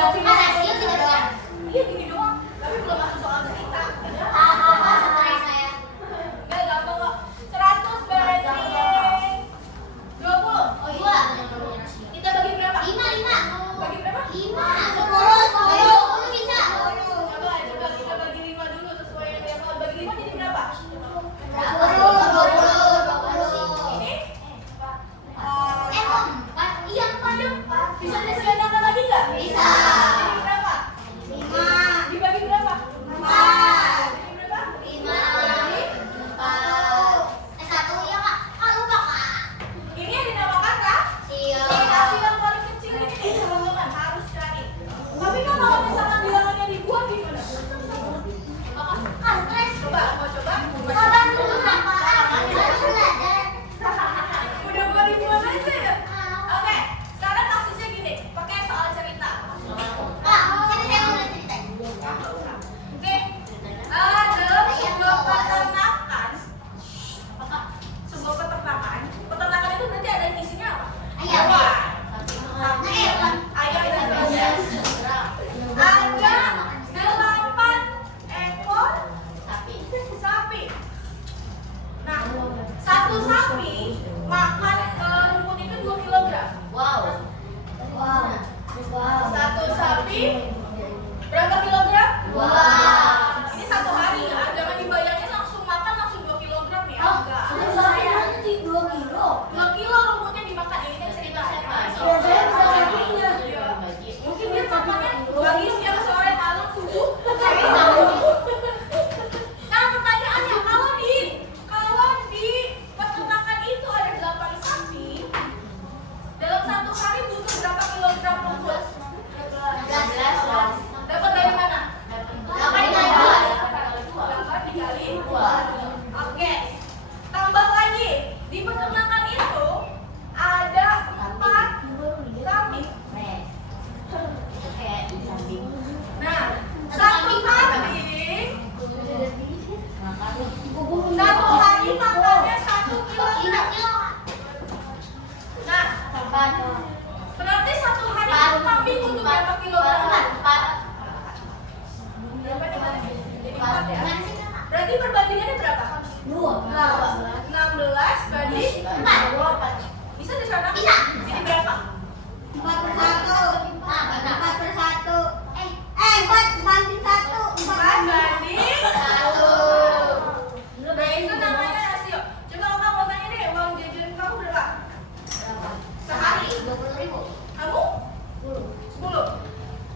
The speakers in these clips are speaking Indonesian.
Rasio tidak doang. Iya gini doang, tapi belum masuk soal cerita. Stres saya. Enggak gampang kok. 100 banding 20. Oh iya. Kita bagi berapa? 5. Bagi berapa? 5. 10 bisa. Coba kita bagi 5 dulu sesuai yang dia mau. Bagi 5 jadi berapa? 20. Ini? Om. Iya, padahal bisa disederhanakan lagi nggak? Bisa. Jadi berapa? 5. Dibagi berapa? 4. Jadi berapa? 5. 4. Satu ya kak. Kak lupa kak. Ini yang dinamakan kak? Iya. Dikasih yang paling kecil ini nih teman-teman harus cari. Tapi kan kalau misalkan bilangannya dibuat gimana? Kan stres. Coba, mau coba? Sabar dulu kak. Harus belajar. Udah buat ribuan aja ya? Oke, sekarang kasusnya gini, pakai soal cerita. Kak, sini saya mau cerita. Oke, dalam sebuah peternakan, peternakan itu berarti ada isinya apa? Ayam. Sapi, ayam dan babi. Ada 8 ekor sapi. Nah, satu sapi makan rumput itu 2 kilogram. Wow. Satu sapi berapa kilogram? Wow. Ini satu hari ya, jangan dibayangin langsung makan langsung 2 kilogram ya. Enggak. 2 kilo rumputnya dimakan. Ini kan cerita siapa? Iya. Mungkin dia makannya pagi, siang, sore, malam, subuh. Nah, pertanyaannya kalau di peternakan itu ada 8 sapi, dalam satu hari butuh berapa kilogram rumput? 11. Dapat dari mana? 8 dikali 2. Oke. Tambah lagi. Di peternakan itu ada 4 kambing. Nah, satu kambing satu hari makannya 1 kilogram. Nah, berarti satu hari itu kambing butuh berapa kilogram? Berapa nih? Jadi 4 ya. Berarti perbandingannya berapa? 16 banding 4. Bisa disana? Bisa. Jadi berapa? 4 banding 1. Nah, itu namanya rasio. Coba kakak mau tanya deh, uang jajan kamu berapa? Sehari? 20.000. Kamu? 10.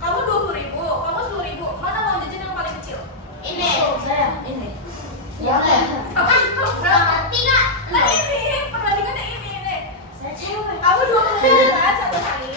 Kamu 20.000, kamu 10.000. Mana uang jajan yang paling kecil? Ini. Berapa? Tidak. Nah ini, perbandingannya ini. Kamu 20.000 kan satu hari?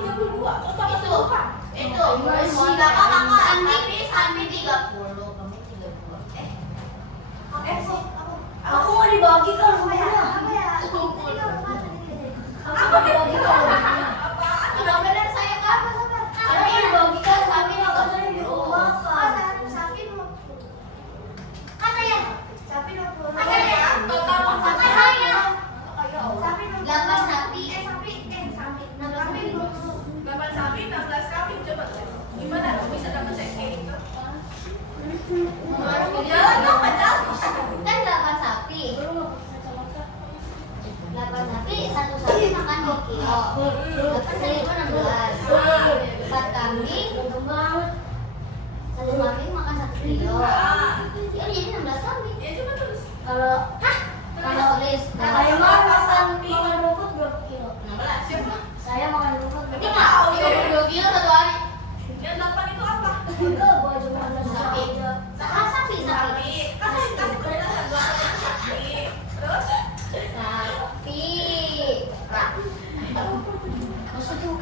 32. So sama Itu. lupa. Itu. Kakak. Sampai 30. Kamu 32. Aku mau dibagi kan rumahnya. Aku mau dibagi kan rumahnya. Apaan? Udah bener saya kan? Saya mau dibagi kan tapi makanya di rumah kan. Delapan sapi. 8 sapi, 16 kambing. Coba tuh. Gimana dong bisa dapat kayak gitu? Jalan dong, jalan. Kan 8 sapi. 8 sapi, 1 sapi makan 2 kilo. 8 kali itu 16. 4 kambing, 1 kambing makan 1 kilo. Ya jadi 16 kambing. Ya coba terus. Kalau Kalau tulis. saya makan rumput berapa kilo? 16. Siapa? Saya makan rumput Ini berapa nggak 32 kilo 1 hari. Yang 8 itu apa? Enggak, gua cuma ada Sapi. aja. Sapi. Kasih penjelasan 8 itu sapi. Terus? Sapi. Maksud tuh.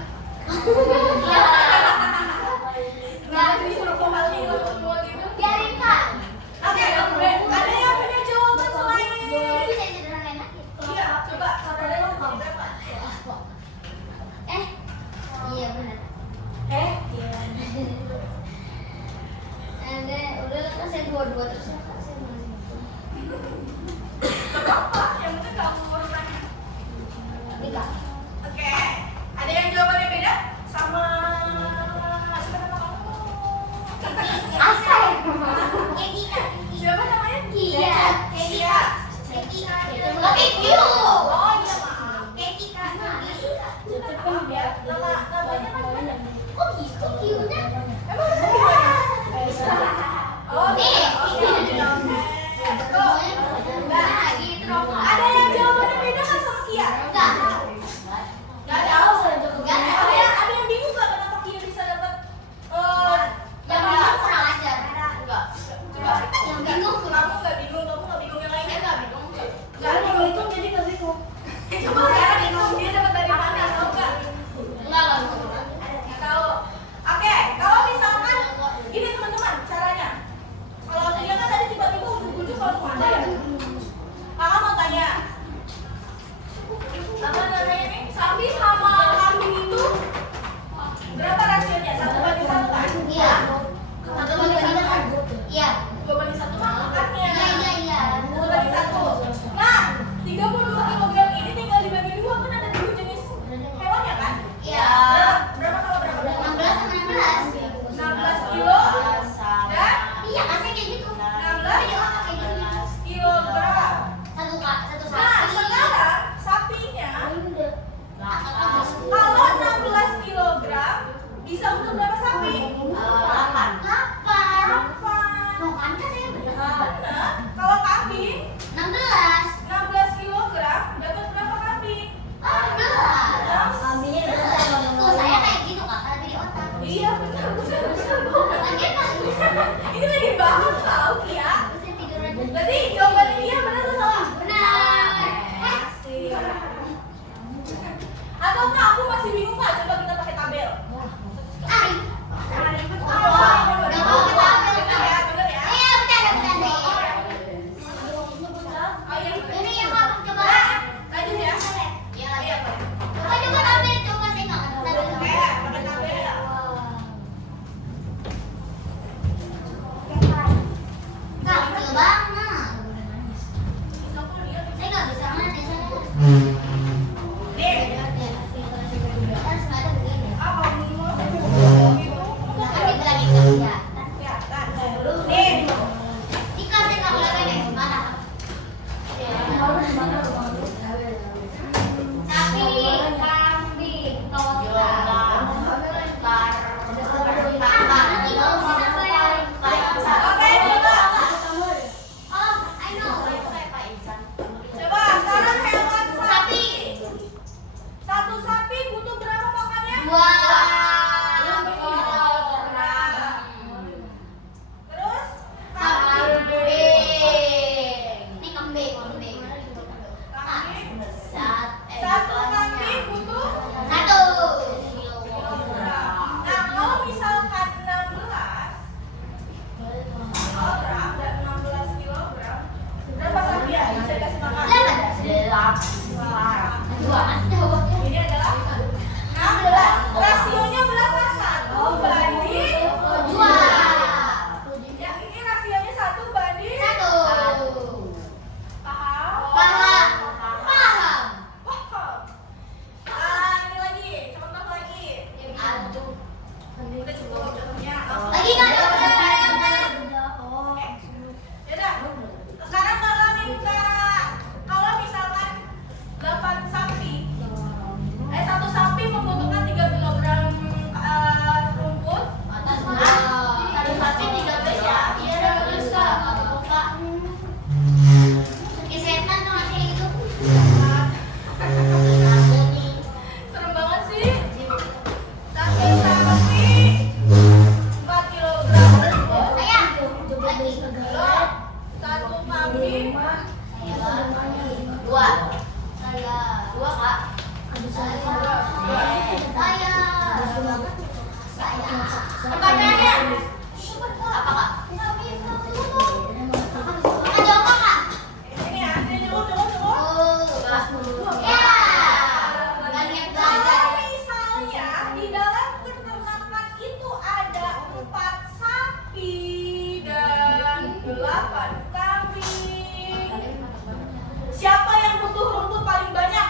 Nah, ini suruh kembali semua gitu. Biarin Kak. Oke, ada yang punya jawaban selain? Ini bisa sederhanain lagi. Iya, coba. Ada yang berapa? Iya benar. Iya. Ada udah lah Kak, saya 22 terus ya Kak, saya mau Apa? Yang penting kamu bertanya. ini Kak. Oke, ada yang jawabannya beda sama siapa nama kamu? Asa ya? Keki Kak. Siapa namanya? Kia. Kia. Keki Kak. Oke, Kyu. Oh iya maaf. Keki Kak. Namanya kan? Kok gitu Kyu-nya? Emang bisa gimana? Oh, Nih. Nah, gitu dong. ada yang jawabannya beda kan sama Kia? Enggak. Gak ada. Ada yang bingung gak kenapa Kia bisa dapat? Yang bingung kurang ajar. Enggak. Coba. Yang bingung kurang. Kamu nggak bingung, kamu nggak bingung yang lainnya? Nggak bingung. Nggak bingung itu jadi nggak bingung. Coba sekarang bingung dia dapat dari mana? Tahu nggak? Enggak bingung. Nggak tahu. Oke, kalau misalkan ini teman-teman caranya. Kalau dia Pertanyaannya, Apa kak? Kakak jawab kak. ini ya, ini coba. Ya. Gak niat belajar. Kalau misalnya di dalam peternakan itu ada 4 sapi dan 8 kambing, siapa yang butuh rumput paling banyak?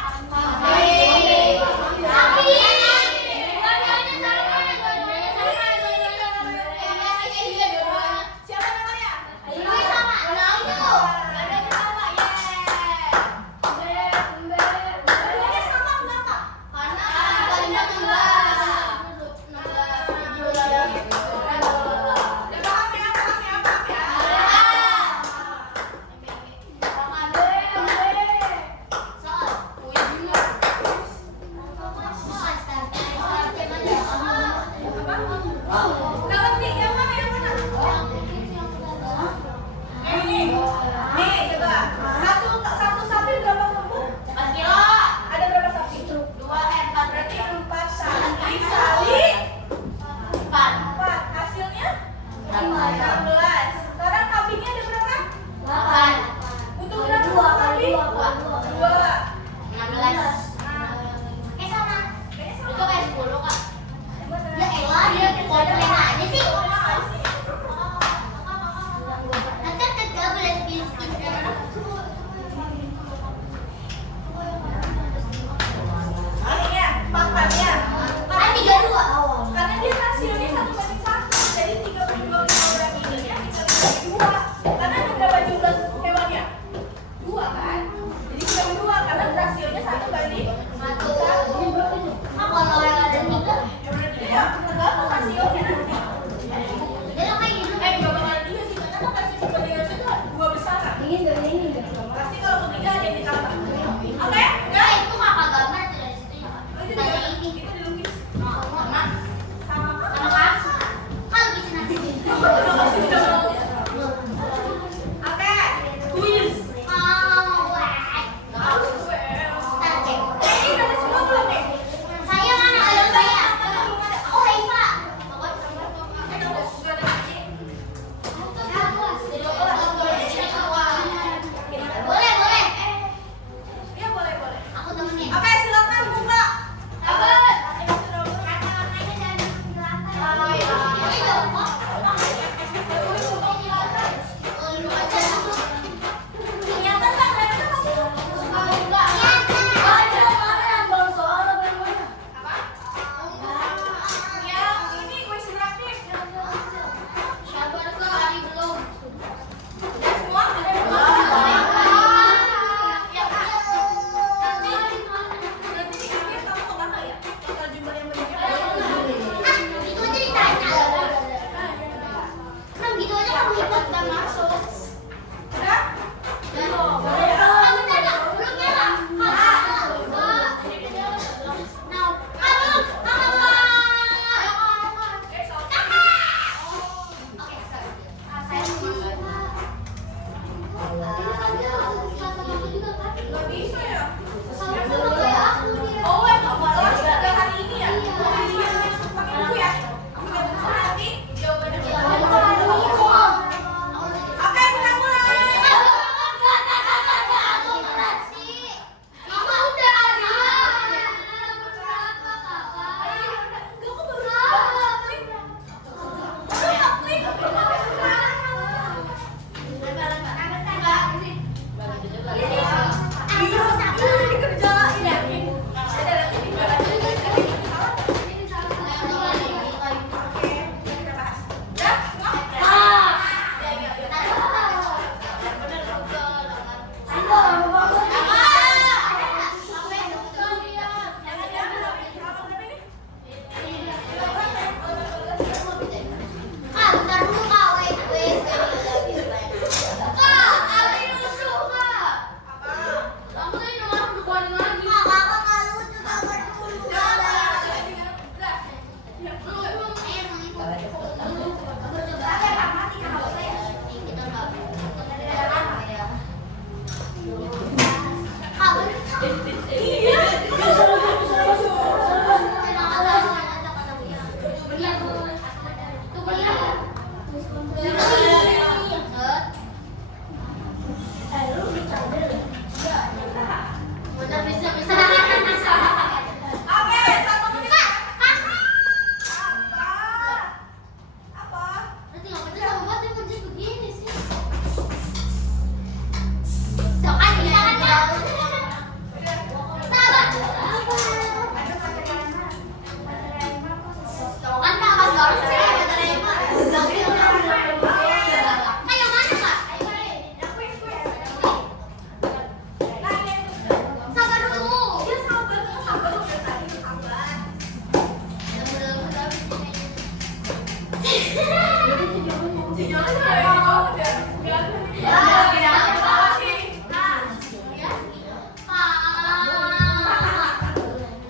Si Jonas udah jawab ya? Enggak ada. Apa sih? Nah, ya.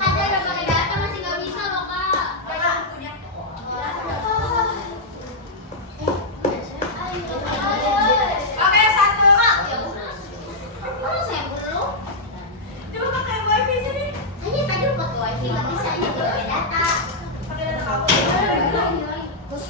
Ada udah pakai data masih nggak bisa loh kak. Kakak punya. Oke, satu. Ya udah. Kalau saya belum, Coba pakai wifi sini. saya tadi udah pakai wifi nggak bisa ini pakai data. Pakai data kamu. Terus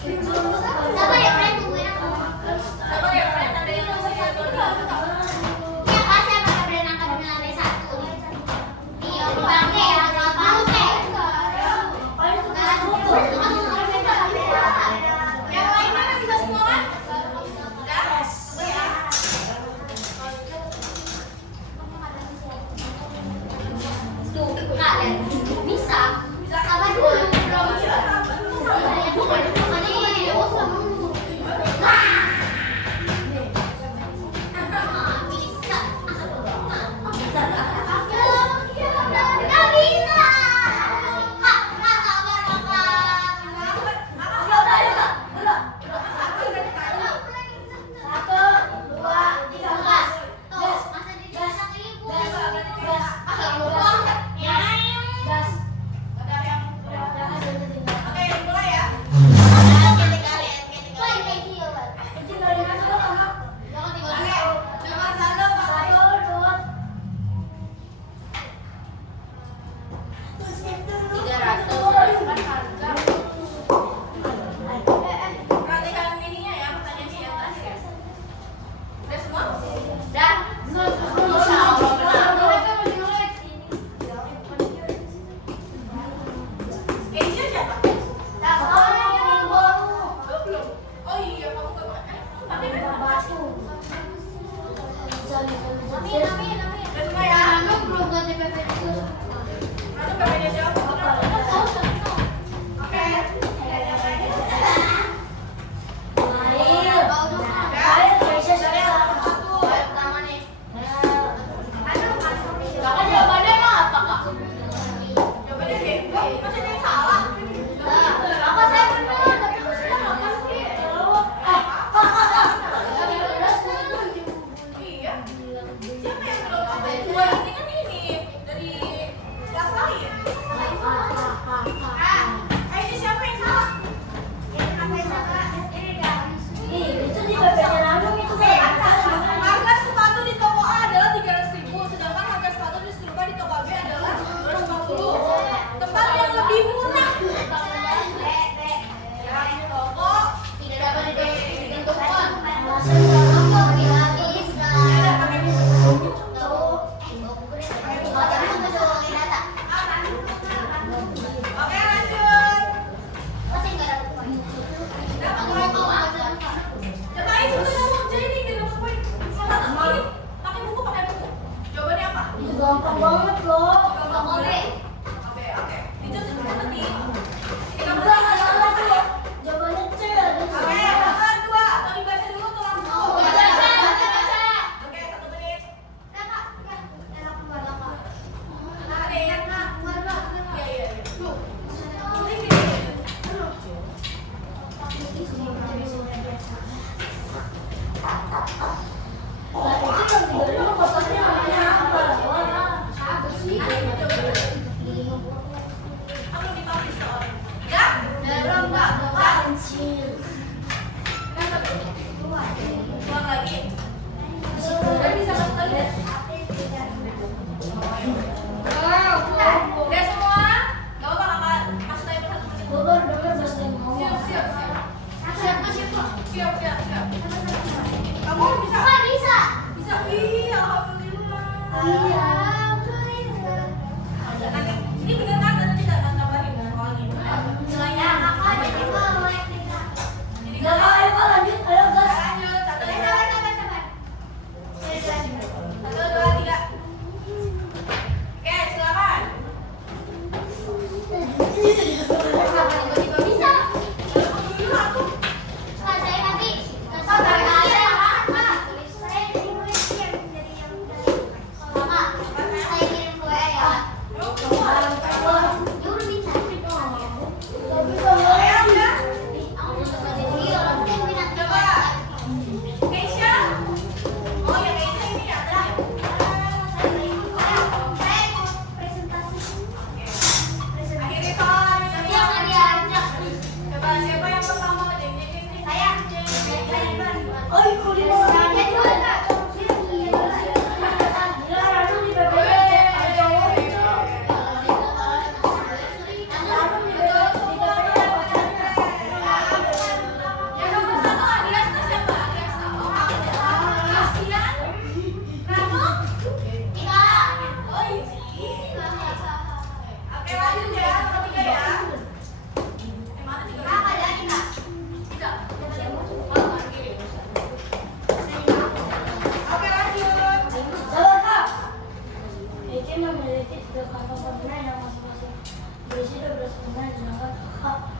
Biasanya 12,5 sedangkan kakak.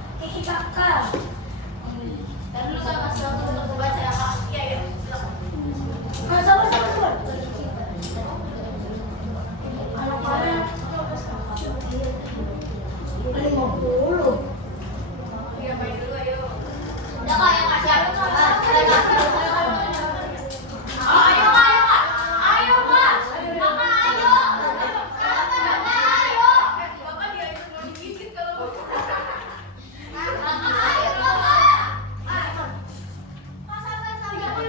Kakak. Dan dulu saya kasih waktu untuk membaca ya kak. Iya ya, silakan. Sama. Anak-anak 50. Iya main dulu ayo. Udah kak yang kasih aku kak. Ayo kak. Ayo kak. Ayo kak. Kakak ayo. Kakak ayo. Kakak dia itu mau digigit kalau kakak ayo kakak. Kak sabar sabar.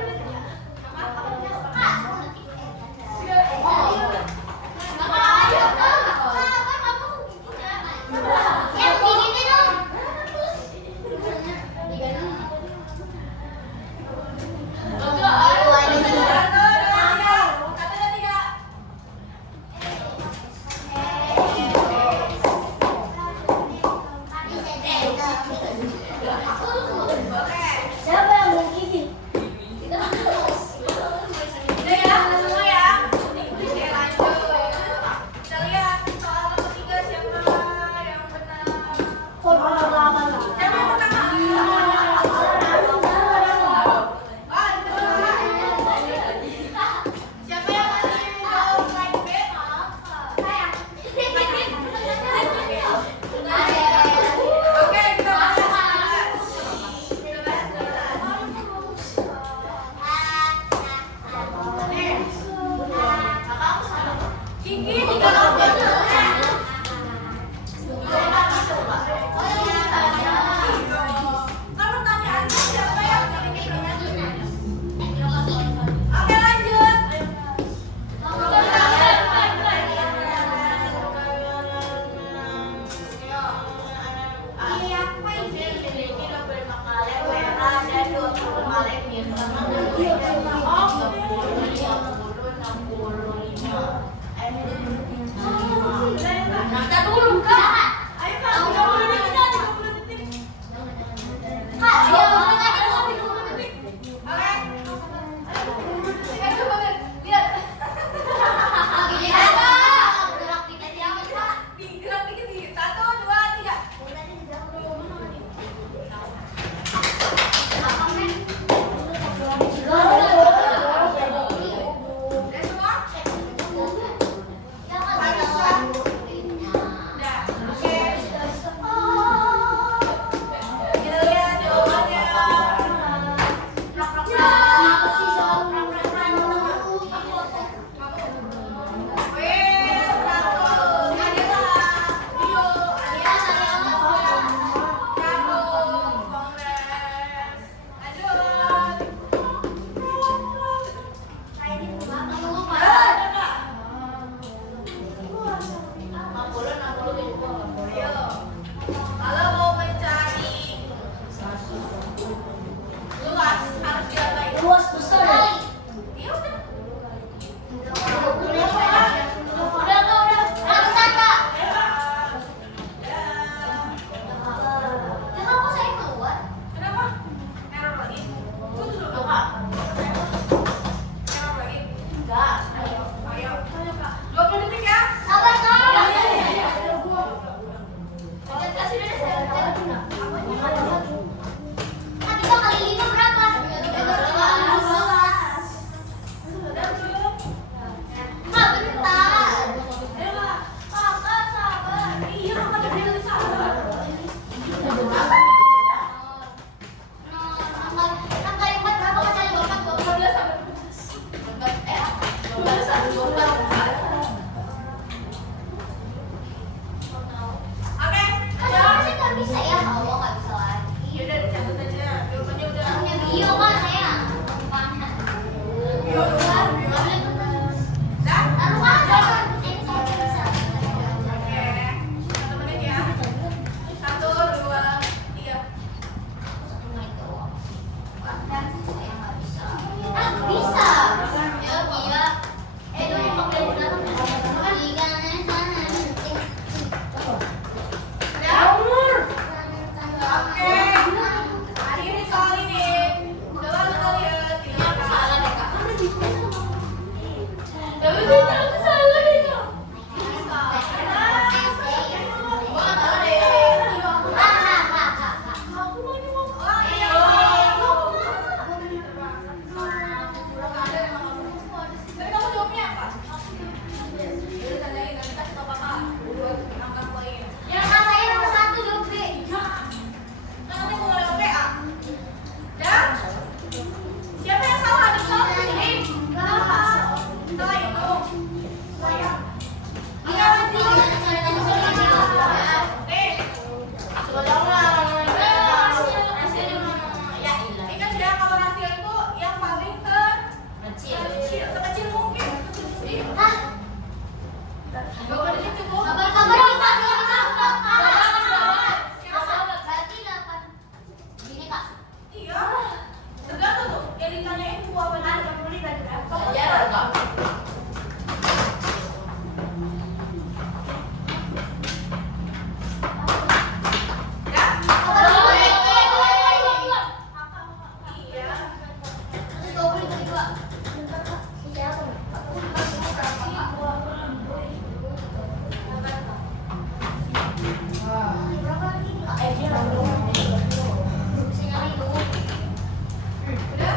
Udah?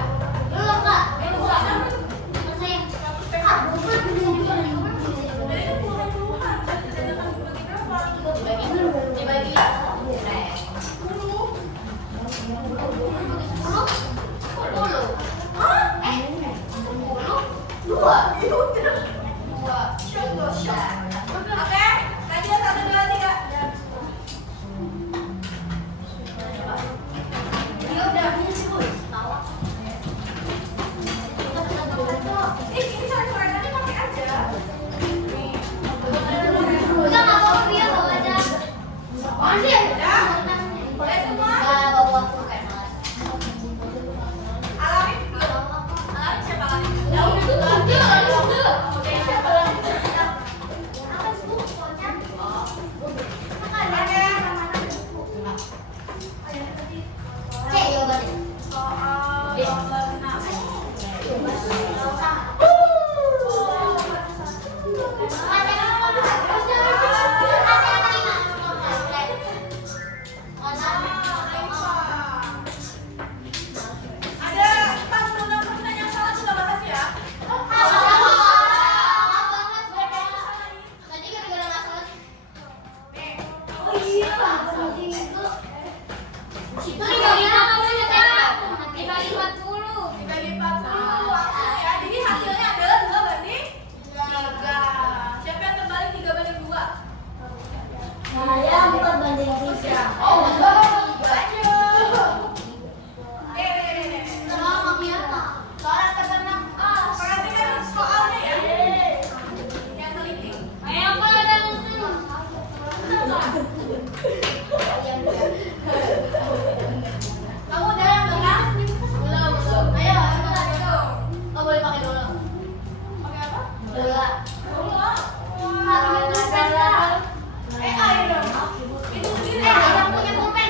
Belum kak. Belum, siapa tuh? Temen saya. Ah, bukan bisa juga nih. Kamu bisa juga. Tadi kan puluhan. Satu jajakan bagi berapa? Dibagi 10. 10. Hah? 10. 2. Ya udah. 2. Shot loh, shot. Oke, Nadia 1, 2, 3. Ya udah. Ini coret-coretannya pakai aja. Nih. Udah nggak bawa dia bawa aja. Masih. Udah. Boleh semua. Nggak bawa aku kayak mas. Alamin belum? Alamin siapa Alamin? Ya udah tuh lanjut. Oke, siapa lagi? Apa itu? Kocak. Oh. Oke. Cek yoga deh. Soal nomor 6. Ada 46% yang salah sudah bahas ya. Nih, Oh iya. Itu dibagi namanya kak. Dibagi 40. dibagi 40 langsung ya. Jadi hasilnya adalah 2/3. Siapa yang terbalik 3/2? Saya 4/3. Oh, lanjut. Nih. Sama kami apa? Soal terkenal. Perhatikan soalnya ya. Yang teliti. Ayo apa ada Kamu udah yang belum? belum. Ayo, cepetan dulu. Oh boleh pakai bola. Pakai apa? Bola. Bola. Wah, ayo dong. Itu sendiri. Yang punya pulpen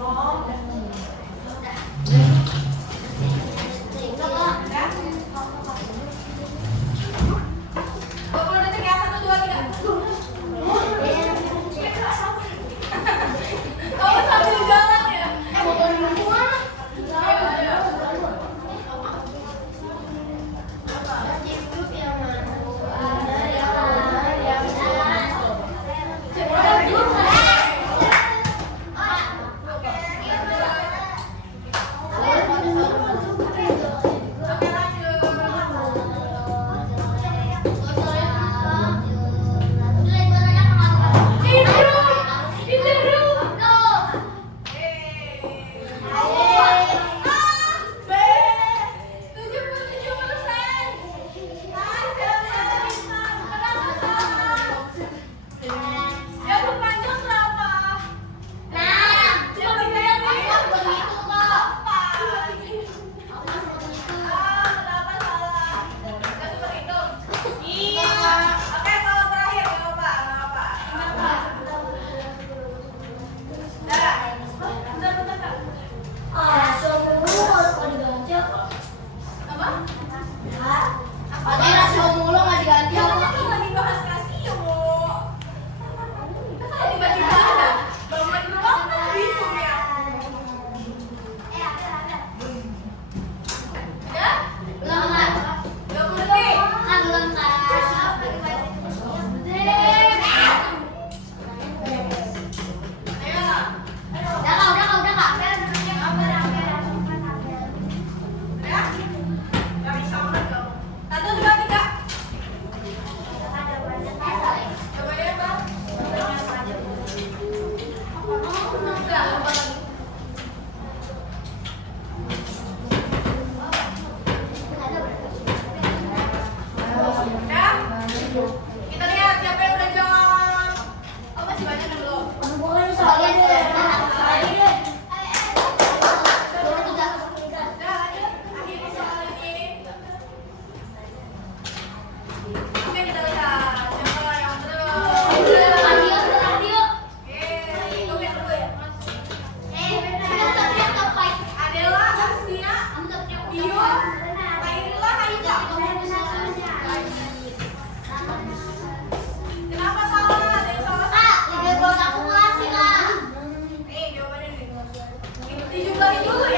Oh. Dijumlahin dulu ya.